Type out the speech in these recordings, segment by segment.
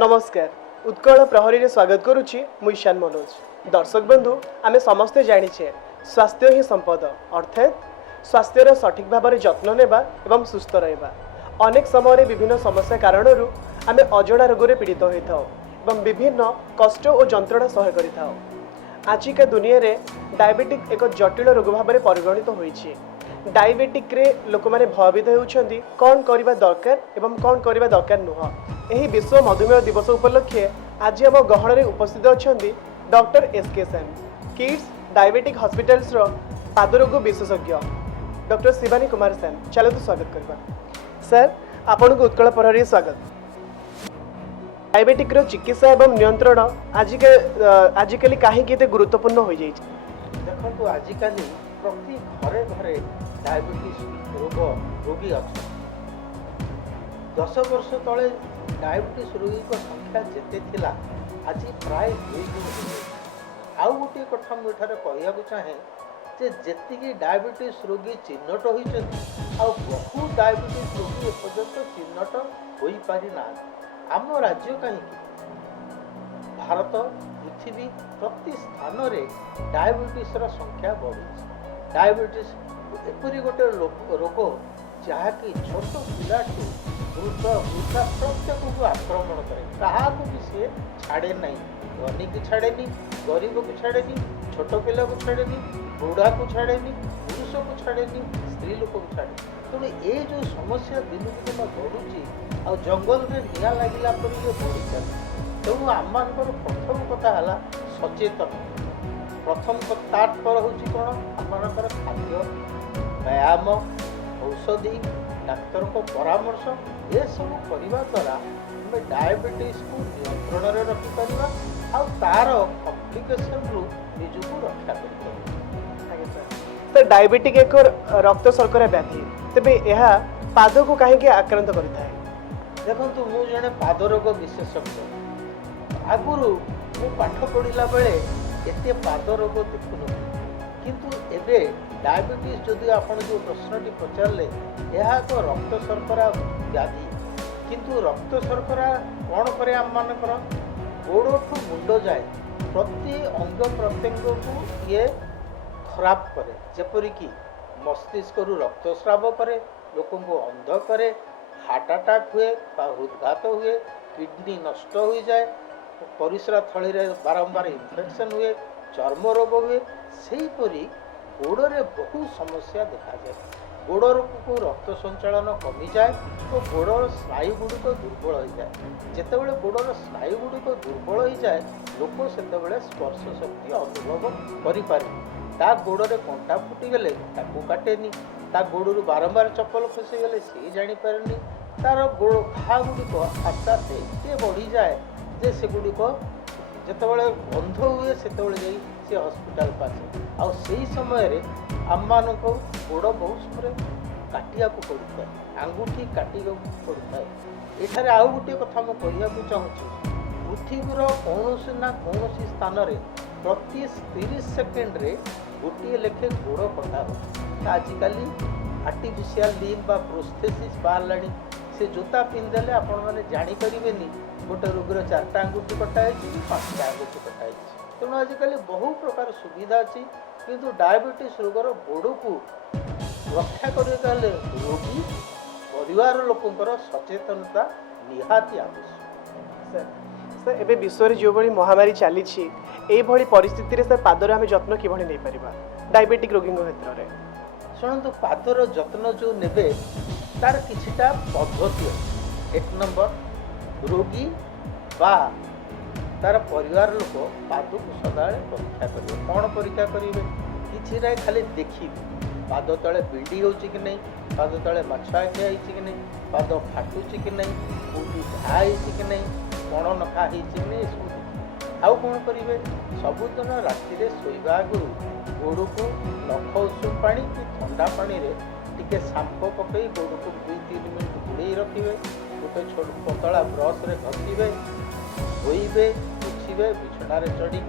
नमस्कार। उत्कल प्रहरी रे स्वागत करुच्ची मु ईशान मनोज। दर्शक बंधु आमे समस्ते जानिछे स्वास्थ्य ही संपद अर्थात स्वास्थ्यर सठिक भाव में जत्न नेबा एवं सुस्थ रहिबा। अनेक समय विभिन्न समस्या कारणरू आमे अजणा रोग पीड़ित होता एवं विभिन्न कष्ट और जंत्रणा सह करिथाओ। आजिका दुनिया रे डायबिटिक एक जटिल रोग भाव में परिगणित होइछि। डायबिटिक रे लोक माने भयभीत होउछन्ती कौन करबा दरकार एवं कौन करबा दरकार नुह। एही विश्व मधुमेह दिवस उपलक्षे आज आम गहन में उपस्थित अच्छा doctor S K. Sen kids diabetic hospitals रो पादरोग विशेषज्ञ डॉक्टर शिवानी कुमार सेन। चलो तो स्वागत करबा। सर आपन को उत्कल प्रहरी स्वागत। डायबिटिक रो चिकित्सा एवं नियंत्रण आजिकली कहीं गुरुत्वपूर्ण हो जाए। देखो आजिकली प्रति घरे घरे डायबिटीज रोगी अच्छा। 10 वर्ष तले डायबिटीज रोगी को संख्या जेते थिला आज प्राय 2 गुण हो। आउ गोटे कथा मुझे कहया चाहे जे जेतिकी डायबिटीज रोगी चिन्हट होइछन आउ बहु डायबिटीज रोगी एपर्यंत चिन्हट होई पारि ना। आम राज्य कहीं भारत पृथ्वी प्रति स्थान रे डायबिटीज रा संख्या बढ़ी। डायबिटीज एपरी गोटे रोग जहाँकि छोट पिलाठू वृद्ध वृद्धा प्रत्येक को आक्रमण करे। क्या भी सी छाड़े ना, धनी को छाड़ेनी, गरीब को छाड़ेनी, छोट पिला को छाड़ेनी, बुढ़ा को छाड़ेनी, पुरुष को छाड़ेनी, स्त्री लोक को छाड़े। तेणु ये जो समस्या दिन को दिन बढ़ुची आ जंगल में निआ लगिला पर ये बढ़ी चलती। तेणु आम प्रथम कथा है सचेतन। प्रथम तात्पर हूँ कौन आमर खाद्य, व्यायाम, औषधि, डाक्तर को परामर्श ये सब करने द्वारा आम डायबिटीज को नियंत्रण में रखिपर आ तार कम्प्लिकेशन रु निजक रक्षा कर। डायबिटिक एक रक्त शर्करा व्याधि तेबे यह पाद को कहीं आक्रांत करता है। देखो मु जड़े पाद रोग विशेषज्ञ। आगुरी मु पाठ पढ़ला बेले एते पाद रोग देखुन किंतु एबे डायबिटीज जदि आप जो प्रश्नटी पचारे यह एक रक्त शर्करा व्याधि। किंतु रक्त शर्करा कौन करे आम मानकर गोड़ठू मुंड जाए प्रति अंग प्रत्यंग को ये खराब करे। जेपरिक मस्तिष्क रक्तस्राव करे, लोक को अंध करे, हार्ट अटैक हुए, हृदघात हुए, किडनी नष्ट हो जाए, परिस्रा थली रे बारंबार इन्फेक्शन हुए, चर्म रोग हुए। सेहीपरि गोड़े बहु समस्या देखा जाए। गोड़ को रक्त संचालन कमी जाए तो गोड़ स्नायु गुड़िक दुर्बल हो जाए। जितेबाला गोड़र स्नायु गुड़िक दुर्बल हो जाए लोक से स्पर्श शक्ति अनुभव करें। गोड़े कंटा फुटीगले ताकू काटेनी, ता गोड़ू बारंबार चप्पल खसीगले सी जापरेनी। तार गोड़ घा गुड़िक आस्ते आस्ते एते बढ़ी जाए जे से गुड़िक जितेबाला बंध हुए से हस्पिटाल पास आउ से समय आम मान गोड़ बहुत समय काटिया पड़ता है, आंगुठी काटी पड़ता है। एठारे आउ गोटे कथा मुझे कहना चाहूँगी पृथ्वीर कौन ना कौन स्थान में प्रति 30 सेकेंड रे गोटे लेखे गोड़ कटा हो। आजिकल आर्टिफिशियल लिम्ब बा प्रोस्थेसिस बाहर से जोता पिंधेले आपण मैंने जानीपारे गोटे रोगर 4टा आंगुठी कटाई 5टा आंगुठी कटाई। तेणु आजिकल बहु प्रकार सुविधा अच्छी किंतु डायबिटीज रोगर गोड़ को रक्षा करने रोगी परिवार लोकंर सचेतनता निहाती आवश्यक। सर एबे विश्व रे जो बड़ी महामारी चली परिस्थिति रे सर पादर आम जत्न किभଳି नहीं परिबा डायबिटिक रोगी क्षेत्र में? शुणु पादर जत्न जो नेबे तार किछिटा पद्धति अछि। 1 नंबर रोगी बा तार परिवार लोक पाद को सदाବେଳେ परीक्षा करेंगे। कौन परीक्षा करेंगे किसी ना खाली देखिए पाद तले बिल्डी होची कि नहीं, पाद तले माछ आखिया होची कि नहीं, पाद फाटुची कि नहीं, कौटी घा होची कि नहीं, कौन नखा होची कि नहीं, सब आउ कौन करेंगे सबुदिन राति शोवा आगु गोड़ को नख उषुम पानी कि ठंडा पानी रे टिके सांप पकई गोड़ को 2-3 मिनट घोड़े रखिए। गोटे छोट पतला ब्रश रे घसीबे, धोइबे, पोछिबे, बिछणार चढ़ी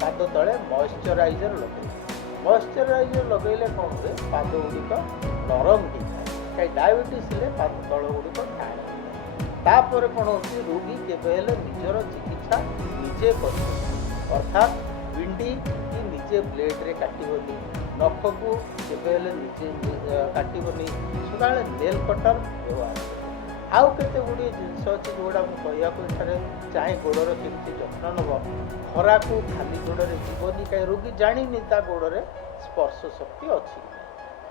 पाद तले मॉइस्चराइजर लगे। मॉइस्चराइजर लगेले कौन हुए पाद गुड़िक नरम होता है। कहीं डायबिटीज पाद तल गुड़िक टाण तापर कौन होची रोगी केबे हेले निजर चिकित्सा निजे कर अर्थात विंडी कि निजे ब्लेड रे काटिबनी नख को केबे हेले निजे काटिबनी सदाले नेल कटर व्यवहार आउ केते गुडी जिंस अछि जोडा मु कहया को एठारे चाहे गोडर केमती जत्न नब खरा को खाली गोडरे जीवनी कई रोगी जानी ता गोडरे स्पर्श शक्ति अछि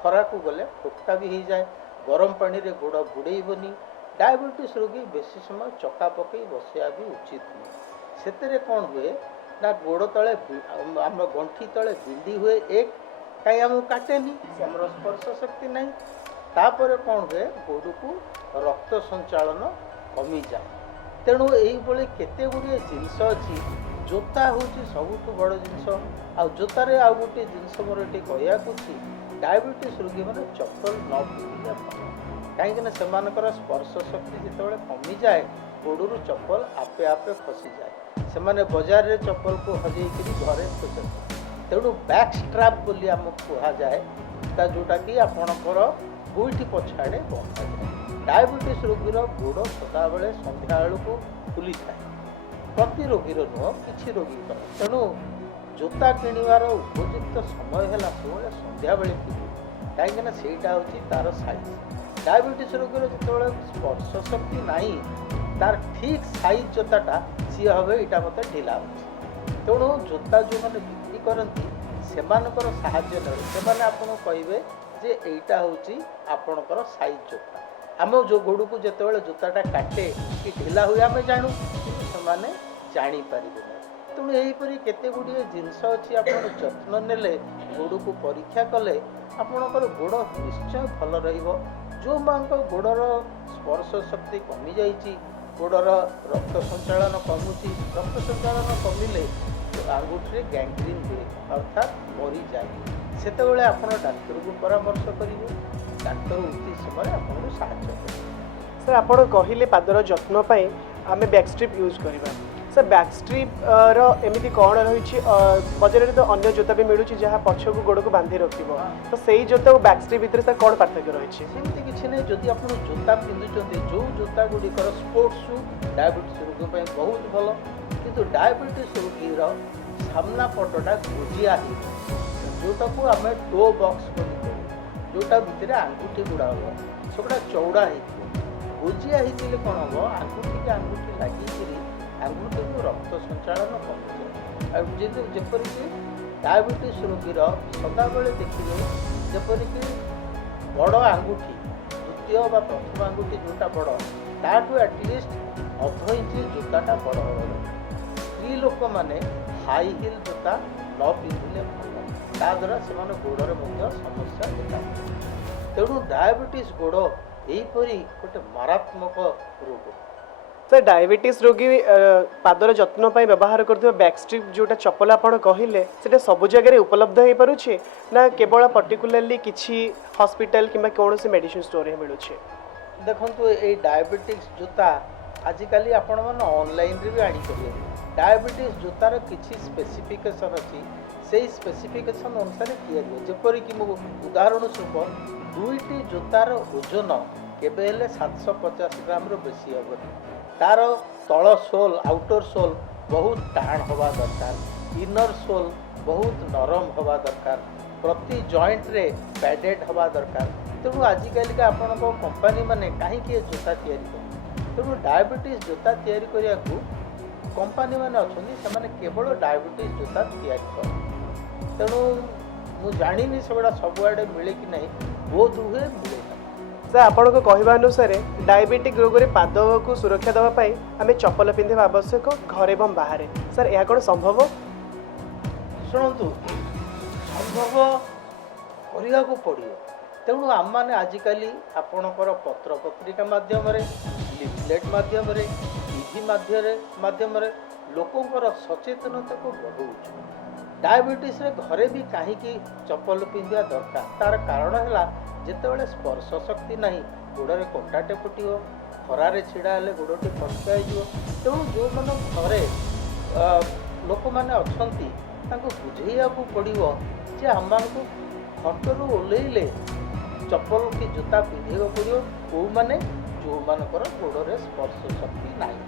खरा को गले फोटका भी हो जाए गरम पानी रे गोड़ बुड़ेबनी डायबिटीज रोगी बेसी समय चका पकई बसिया भी उचित नहीं से कौन हुए ना गोड़ तले आम गंठी तले बिंदी हुए एक कहीं आम काटेनी आम स्पर्श शक्ति नहीं तापर कौन हुए गोड़ को रक्त संचालन कमी जाए तेणु यही केते गुड़िए जिनस अच्छी जोता हूँ सबुठ बड़ जिनस आ जोतार आउ गोटे जिनस मोर ये कहवाक डायबिटीज रोगी मैंने चप्पल न पिंधे भल कहीं से स्पर्श शक्ति जिते कमी जाए गोड़ू चप्पल आपे आपे खसी जाए से बजार रे चप्पल को हजेकरी घरे खोजते तेणु बैक स्ट्राप बोली आमको कहुए जोटा कि आपणकर गोईठी पछाड़े बंधा जाए डायबिटीज रोगीर गोड़ सदाबले संध्या को खुली थाए प्रति रोगीर नुह कि रोगी तेणु जोता किणवार उपयुक्त समय है सब संध्या बेले किण कहीं सेटा हूँ तार साइज डायबिटीज रोगीर जो स्पर्श शक्ति नहीं तार ठीक साइज जोताटा सी हम यहाँ मत ढिला तेणु जोता जो मैंने बिक्री करती से साहाय्य ने आपको कहे जे एटा हूँ आपणकर साइज जोता आम जो गोड़ को जिते जोताटा काटे कि ढिला हुए आम जानू कि से जापर तेणु यहीपरि केते गुड़िए जिनस अच्छी आप जत्न नेले गोड़ को परीक्षा कले आपणकर गोड़ निश्चय भल रहिबो जो माँ गोड़र स्पर्श शक्ति कमी जाइए गोड़र रक्त संचालन कमुची रक्त संचालन कमिले आंगुठी गैंग्रीन हुए अर्थात मरी जाए से आप डाक्तर को परामर्श करेंगे डाक्तर उचित समय आपको साहाय्य करेंगे। सर आप कहले पादर जत्न आम बैकस्ट्रिप यूज करवा सर बैकस्ट्रिप एमती कौन रही बजार में तो अन्य जोता भी मिलूँ जहाँ पछ को गोड़ को बांधि रख तो सही जोता और बैकस्ट्रिप भितर सर कौन पार्थक्य रही सेमती किसी नहीं जदि आप जोता पिंधुंट जो जोता गुड़िकर स्पोर्ट्स शू डायबिटीज रोगी बहुत भल किंतु डायबिटीज रोगीर सामना पटटा गोजिया जोटा को आम टो बॉक्स कर जोटा भितर आंगुठी गुड़ा हम सेगुड़ा चौड़ा गोजिया होते कौन हम आंगुठी की आंगुठी लगिक आंगुठी को रक्त संचालन कमी जपरिक डायबिटीज रोगीर सदाबले देखिए जपरिक बड़ आंगुठी द्वितीय बा प्रथम आंगुठी जोटा बड़ ताठू एटलिस्ट अध इंच जोताटा बड़ हम स्त्री लोक मैंने हाई हिल जोता न पिंधिले भल ता द्वारा से गोड़े समस्या देखा तेणु डायबिटीज गोड़ यहीपरि गोटे मारात्मक रोग सर डायबिटीज रोगी पादर जत्न व्यवहार कर बैकस्ट्रिप जोटा चप्पल आप कहले से सब जगह उपलब्ध हो पारे ना केवल पर्टिकुलाली किसी हॉस्पिटल कि कौन मेडिसिन स्टोर मिलूँ देखो ये डायबिटीज जोता आजिकल आपण मैंने ऑनलाइन रे भी आनी करिए डायबिटीज जोतार किसी स्पेसिफिकेशन अच्छी से स्पेसिफिकेशन अनुसार जपरिक उदाहरण स्वरूप दुईटी जोतार ओजन केबे हेले 750 ग्राम बेसी हेनी तार तल सोल आउटर सोल बहुत टाण हवा दरकार इनर सोल बहुत नरम हवा दरकार प्रति जॉइंट रे पैडेड हवा दरकार तेणु आजिकल का आपण कंपनी माने कहीं जोता तैयारी तेणु डायबिटीज जोता तैयारी करने को कंपनी मैंने अच्छा से केवल डायबिटीज जोता तैयारी कर तेणु मु जानी सेगुड़ा सबुआड़े मिले कि नहीं बहुत हुए मिले सर आपण कहवा अनुसार डायबिटिक रोग में पाद को सुरक्षा देवाई आम चप्पल पिंधा आवश्यक घर एवं बाहर सर यह कौन संभव शुणु संभव करने को पड़ो तेणु आम मैंने आजिकल आपणकर पत्र पत्रिका मध्यम लिफलेट मध्यम टीवी मध्यम लोकंर सचेतनता को बढ़ाऊँ डायबिटीज रे घरे भी कहीं चप्पल पिंधा दरकार तार कारण है जितेबाला स्पर्श शक्ति नहीं गोड़े कंटाटे फुटो खरारे छिड़ा हेले गोड़टी फटका हो तेणु जो मैंने घरे लोक मैंने अच्छा बुझेया पड़ो जे आम खटरू ओल्ले चप्पल कि जोता पिंधे पड़ो कौ मैंने ଯେଉଁମାନଙ୍କର ଗୋଡ଼ରେ ସ୍ପର୍ଶ ଶକ୍ତି ନାହିଁ।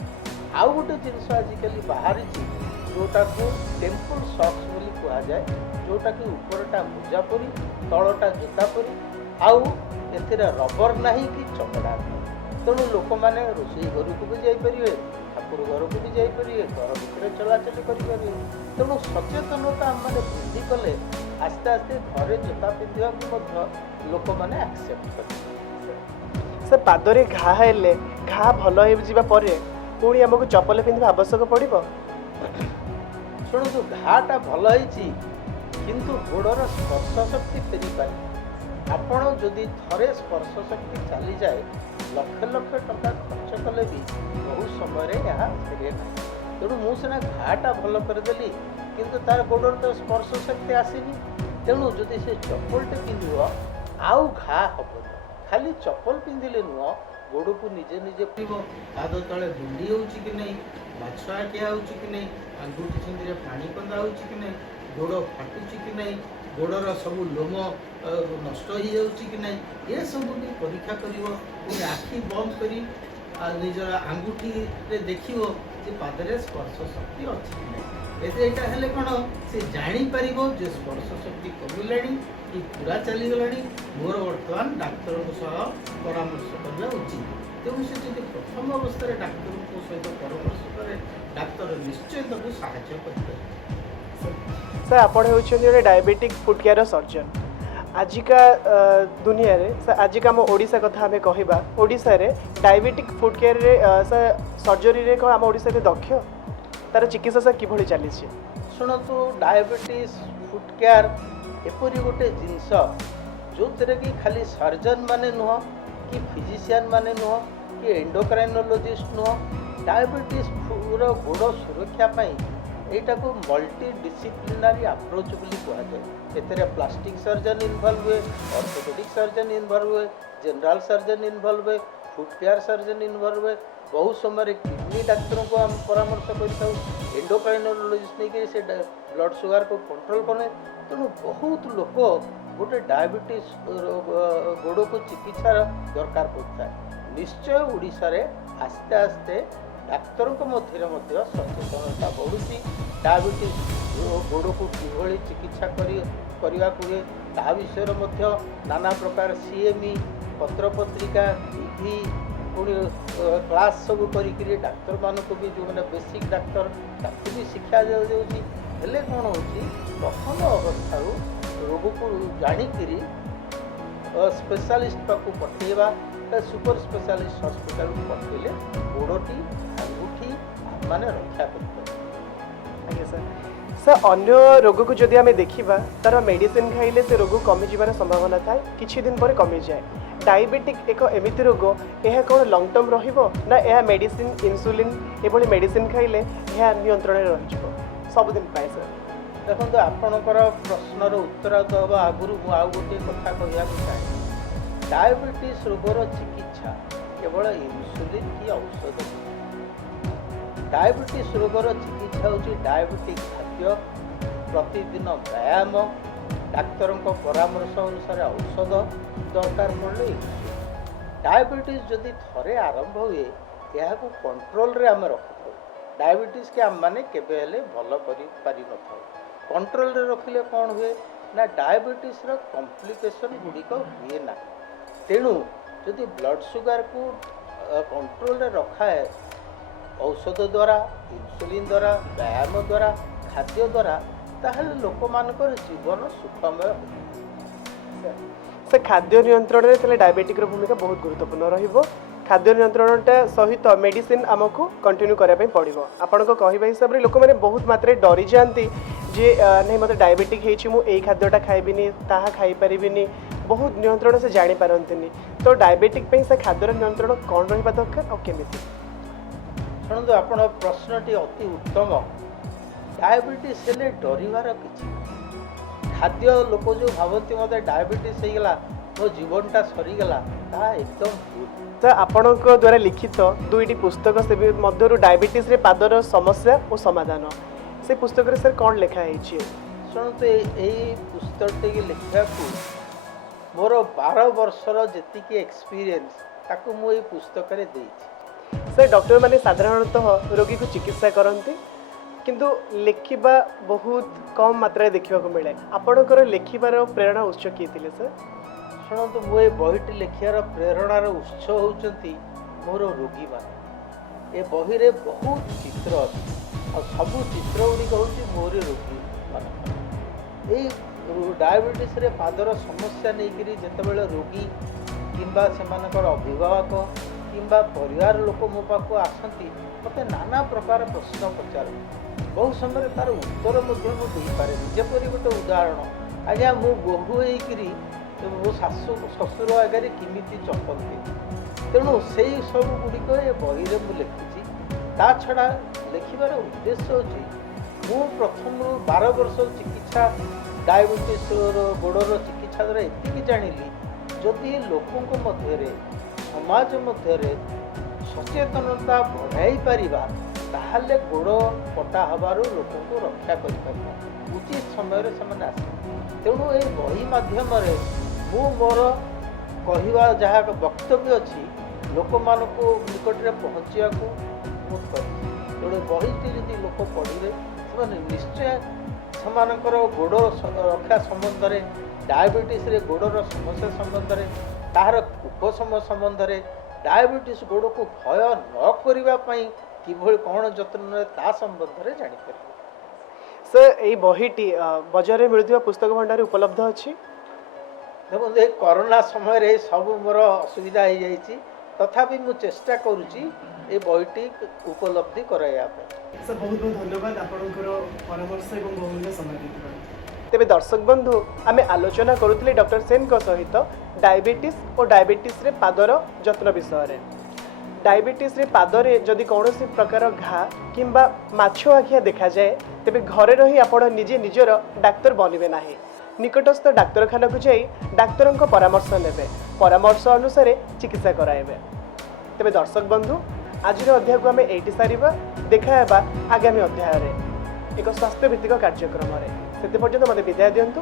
ଆଉ ଗୋଟେ ଜିନିଷ ଆଜିକାଲି ବାହାରିଛି ଯେଉଁଟାକୁ ଟେମ୍ପଲ୍ ସକ୍ସ ବୋଲି କୁହାଯାଏ, ଯେଉଁଟାକି ଉପରଟା ମୋଜା ପରି ତଳଟା ଜୋତା ପରି, ଆଉ ଏଥିରେ ରବର ନାହିଁ କି ଚମଡ଼ା ନାହିଁ। ତେଣୁ ଲୋକମାନେ ରୋଷେଇ ଘରକୁ ବି ଯାଇପାରିବେ, ଠାକୁର ଘରକୁ ବି ଯାଇପାରିବେ, ଘର ଭିତରେ ଚଳାଚଳି କରିପାରିବେ। ତେଣୁ ସଚେତନତା ଆମମାନେ ବୃଦ୍ଧି କଲେ ଆସ୍ତେ ଆସ୍ତେ ଘରେ ଜୋତା ପିନ୍ଧିବାକୁ ମଧ୍ୟ ଲୋକମାନେ ଆକ୍ସେପ୍ଟ କରିବେ। ସେ ପାଦରେ ଘା ହେଲେ ଘା ଭଲ ହେଇଯିବା ପରେ ପୁଣି ଆମକୁ ଚପଲ ପିନ୍ଧିବା ଆବଶ୍ୟକ ପଡ଼ିବ? ଶୁଣନ୍ତୁ, ଘାଟା ଭଲ ହେଇଛି କିନ୍ତୁ ଗୋଡ଼ର ସ୍ପର୍ଶ ଶକ୍ତି ଫେରିପାରେ। ଆପଣ ଯଦି ଥରେ ସ୍ପର୍ଶ ଶକ୍ତି ଚାଲିଯାଏ, ଲକ୍ଷ ଲକ୍ଷ ଟଙ୍କା ଖର୍ଚ୍ଚ କଲେ ବି ବହୁ ସମୟରେ ଏହା ଫେରେ ନାହିଁ। ତେଣୁ ମୁଁ ସିନା ଘାଟା ଭଲ କରିଦେଲି କିନ୍ତୁ ତାର ଗୋଡ଼ର ତ ସ୍ପର୍ଶ ଶକ୍ତି ଆସିନି। ତେଣୁ ଯଦି ସେ ଚପଲଟେ ପିନ୍ଧିବ ଆଉ ଘା ହେବନି। ଖାଲି ଚପଲ ପିନ୍ଧିଲେ ନୁହଁ, ଗୋଡ଼କୁ ନିଜେ ନିଜେ ପିବ, ପାଦ ତଳେ ବିଣ୍ଡି ହେଉଛି କି ନାହିଁ, ମାଛ ଆଟିଆ ହେଉଛି କି ନାହିଁ, ଆଙ୍ଗୁଠି ଛନ୍ଦିରେ ପାଣି କନ୍ଦା ହେଉଛି କି ନାହିଁ, ଗୋଡ଼ ଫାଟୁଛି କି ନାହିଁ, ଗୋଡ଼ର ସବୁ ଲୋମ ନଷ୍ଟ ହେଇଯାଉଛି କି ନାହିଁ, ଏସବୁ ବି ପରୀକ୍ଷା କରିବ। ପୁଣି ଆଖି ବନ୍ଦ କରି ନିଜର ଆଙ୍ଗୁଠିରେ ଦେଖିବ ଯେ ପାଦରେ ସ୍ପର୍ଶ ଶକ୍ତି ଅଛି କି ନାହିଁ। ଏଇଟା ହେଲେ କ'ଣ ସେ ଜାଣିପାରିବ ଯେ ସ୍ପର୍ଶ ଶକ୍ତି କମିଲାଣି କି ପୁରା ଚାଲିଗଲାଣି, ମୋର ବର୍ତ୍ତମାନ ଡାକ୍ତରଙ୍କ ସହ ପରାମର୍ଶ କରିବା ଉଚିତ। ତେଣୁ ସେ ଯଦି ପ୍ରଥମ ଅବସ୍ଥାରେ ଡାକ୍ତରଙ୍କ ସହିତ ପରାମର୍ଶ କରେ, ଡାକ୍ତର ନିଶ୍ଚୟ ତାକୁ ସାହାଯ୍ୟ କରିପାରିବେ। ସାର୍, ଆପଣ ହେଉଛନ୍ତି ଗୋଟେ ଡାଇବେଟିକ୍ ଫୁଟ୍ କେୟାର ସର୍ଜନ। ଆଜିକା ଦୁନିଆରେ ସାର୍, ଆଜିକା ଆମ ଓଡ଼ିଶା କଥା ଆମେ କହିବା, ଓଡ଼ିଶାରେ ଡାଇବେଟିକ୍ ଫୁଟ୍ କେୟାରରେ ସାର୍ ସର୍ଜରୀରେ କ'ଣ ଆମ ଓଡ଼ିଶାରେ ଦକ୍ଷ? ତାର ଚିକିତ୍ସା ସାର୍ କିଭଳି ଚାଲିଛି? ଶୁଣନ୍ତୁ, ଡାଇବେଟିସ୍ ଫୁଟ୍ କେୟାର ଏପରି ଗୋଟେ ଜିନିଷ ଯେଉଁଥିରେ କି ଖାଲି ସର୍ଜନ ମାନେ ନୁହଁ, କି ଫିଜିସିଆନ୍ ମାନେ ନୁହଁ, କି ଏଣ୍ଡୋକ୍ରାଇନୋଲୋଜିଷ୍ଟ ନୁହଁ। ଡାଇବେଟିସ୍ର ଗୋଡ଼ ସୁରକ୍ଷା ପାଇଁ ଏଇଟାକୁ ମଲ୍ଟି ଡିସିପ୍ଲିନାରୀ ଆପ୍ରୋଚ୍ ବୋଲି କୁହାଯାଏ। ଏଥିରେ ପ୍ଲାଷ୍ଟିକ୍ ସର୍ଜନ ଇନଭଲ୍ଭ ହୁଏ, ଅର୍ଥୋପେଡ଼ିକ୍ ସର୍ଜନ ଇନଭଲ୍ଭ ହୁଏ, ଜେନେରାଲ୍ ସର୍ଜନ ଇନଭଲ୍ଭ ହୁଏ, ଫୁଟ୍ କେୟାର ସର୍ଜନ ଇନଭଲ୍ଭ ହୁଏ। ବହୁ ସମୟରେ କିଡ଼ନୀ ଡାକ୍ତରଙ୍କୁ ଆମେ ପରାମର୍ଶ କରିଥାଉ, ଏଣ୍ଡୋକ୍ରାଇନୋଲୋଜିଷ୍ଟ ନେଇକି ସେ ବ୍ଲଡ଼ ସୁଗାରକୁ କଣ୍ଟ୍ରୋଲ୍ କରେ। ତେଣୁ ବହୁତ ଲୋକ ଗୋଟେ ଡାଇବେଟିସ୍ ଗୋଡ଼କୁ ଚିକିତ୍ସାର ଦରକାର ପଡ଼ିଥାଏ। ନିଶ୍ଚୟ ଓଡ଼ିଶାରେ ଆସ୍ତେ ଆସ୍ତେ ଡାକ୍ତରଙ୍କ ମଧ୍ୟରେ ମଧ୍ୟ ସଚେତନତା ବଢ଼ୁଛି। ଡାଇବେଟିସ୍ ଗୋଡ଼କୁ କିଭଳି ଚିକିତ୍ସା କରିବାକୁ ହୁଏ ତାହା ବିଷୟରେ ମଧ୍ୟ ନାନା ପ୍ରକାର CME ପତ୍ରପତ୍ରିକା, ଟିଭି, ପୁଣି କ୍ଲାସ୍ ସବୁ କରିକିରି ଡାକ୍ତରମାନଙ୍କୁ ବି ଯେଉଁମାନେ ବେସିକ୍ ଡାକ୍ତର ତାଙ୍କୁ ବି ଶିକ୍ଷା ଦିଆଯାଉଛି। ହେଲେ କ'ଣ ହେଉଛି, ପ୍ରଥମ ଅବସ୍ଥାରୁ ରୋଗକୁ ଜାଣିକିରି ସ୍ପେଶାଲିଷ୍ଟ ପାଖକୁ ପଠାଇବା, ସୁପର ସ୍ପେଶାଲିଷ୍ଟ ହସ୍ପିଟାଲକୁ ପଠାଇଲେ ଗୋଡ଼ଟି ଆଙ୍ଗୁଠି ମାନେ ରକ୍ଷା କରିପାରିବେ। ଆଜ୍ଞା ସାର୍। ସାର୍, ଅନ୍ୟ ରୋଗକୁ ଯଦି ଆମେ ଦେଖିବା, ତାର ମେଡ଼ିସିନ ଖାଇଲେ ସେ ରୋଗ କମିଯିବାର ସମ୍ଭାବନା ଥାଏ, କିଛି ଦିନ ପରେ କମିଯାଏ। डायबिटिक एक एमिति रोग, यह कौन लंग टर्म रहिबो ना यह मेडिसिन इन्सुलिन एभली मेडिसिन खाइले यह नियंत्रण रही सबुदिन पाए? सर देखो, आपणकर प्रश्नर उत्तर देवा आगुरी मुझे आउ गोटे कथा कहना चाहे। डायबिटीज रोगर चिकित्सा केवल इन्सुलिन की औषध। डायबिटीज रोगर चिकित्सा हूँ डायबिटिक खाद्य, प्रतिदिन व्यायाम, डाक्तर परामर्श अनुसार औषध, दरकार पड़े इन्सुलिन। डायबिटीज जदि थरे आरंभ हुए यह कंट्रोल रे आम रखिथाउ। डायबिटीज के आम मैंने केबे भल कर कंट्रोल रे रखिले कौन हुए ना डायबिटीज रो कॉम्प्लिकेशन गुड़िक हुए ना। तेणु जदि ब्लड सुगर को कंट्रोल रे रखा है औषध द्वारा, इन्सुलिन द्वारा, व्यायाम द्वारा, खाद्य द्वारा, ताहले लोक मानकर जीवन सुखमय हो। से खाद्य नियंत्रण में डायबिटिक भूमिका बहुत गुरुत्वपूर्ण रहिबो। खाद्य नियंत्रणटा सहित मेडिसिन आमको कंटिन्यू करने पड़ो। आपण को कहवा हिसाब से लोक मैंने बहुत मात्रा डरी जाती जे नहीं मत डायबिटिक होती खाद्यटा खाइबिनी ताहा खाई पारिबिनी, बहुत नियंत्रण से जानी पारंतिनी। तो डायबिटिक पे से खाद्य नियंत्रण कौन रहा दरकार और केमिति? शुणु, आप प्रश्नटी अति उत्तम। डायबिटीज हेले डरवार किसी खाद्य लोक जो भावती मत डायबिटीज होगा मो जीवनटा सरीगला, ता एकदम भूल। सर, आपण द्वारा लिखित दुईटी पुस्तक से मध्य डायबिटीज रे पादर समस्या और समाधान, से पुस्तक रे सर कौन लिखा है? शुणु, यही पुस्तक लिखा मोर 12 वर्षर जी एक्सपीरियंस ताकू मु एई पुस्तक रे देइछि। सर डॉक्टर माने साधारणतः रोगी को चिकित्सा करती किंतु लेखिबा बहुत कम मात्रा देखा मिले आपणकर लेखिबार प्रेरणा उत्स किए थे सर? शुणु मु ए बहीटी लिखार प्रेरणार उत्स होउचंती मोर रोगी मान। ए बही रे बहुत चित्र अच्छी और सबू चित्र गुड़िक हूँ मोर रोगी मान। ये डायबिटीज रे पादर समस्या नहीं जितेबाला रोगी किंबा सेमानकर अभिभावक किंबा परिवार लोक मो पाक आसती मते नाना प्रकार प्रश्न पचार बहुत समय तार उत्तर मुझे जपरी गोटे उदाहरण आज्ञा मु बोहू होकरी मो शाशु शशुर आगे किमिति चपलती तेणु से सब गुड़िक ये बही रे मु लिखी ता छड़ा लिखार उद्देश्य होची मु प्रथम 12 वर्ष चिकित्सा डायबिटीज गोड़र चिकित्सा द्वारा एति जानिली जदि लोकों मध्य समाज मध्य सचेतनता बढ़ाई पारिबा ताहले गोड़ कटा हबारू लोकों को रक्षा कर उचित समय से आसे। तेणु ये बही माध्यम मु मोर कहवा जहाँ वक्तव्य अच्छी लोक मान निकट में पहुँचा तेणु बहीटी जदि लोक पढ़े से निश्चय सेमानकर गोड़ रक्षा संबंध में डायबिटीज रे गोड़र समस्या संबंध में तार उपशम संबंध में डायबिटीज गोड़ को भय न करने किभଳି कौन जत्न ता संबंध में जापर। सर ये बहीटी बजार में मिलुवा पुस्तक भंडार उपलब्ध अच्छी? देखो ये कोरोना समय सब मोर असुविधा हो जाइए तथापि मु चेष्टा करुँची ये बहीटी उपलब्धि कराइया। सर बहुत बहुत धन्यवाद आपनकर परामर्श एवं बहुमूल्य समय देथिबार। तेबे दर्शक बंधु आमे आलोचना करुथिले डॉक्टर सेन को सहित डायबिटीज और डायबिटीज रे पादर जत्न विषय रे। डायबिटीज रे पादरे जदि कौनसी प्रकार घा किंबा माछो आखिया देखा जाए तेबे घरे रही आपण निजे निजर डाक्तर बनिबे नाही। निकटस्थ डाक्तरखाना को जाई डाक्तरों को परामर्श नेबे परामर्श अनुसार चिकित्सा कराइबे। तेबे दर्शक बंधु आज अध्याय को आम एटी सारिबा देखा आगामी अध्याय एक स्वास्थ्य भित्तिक कार्यक्रम से पर्यंत मते विदाय दिंतु।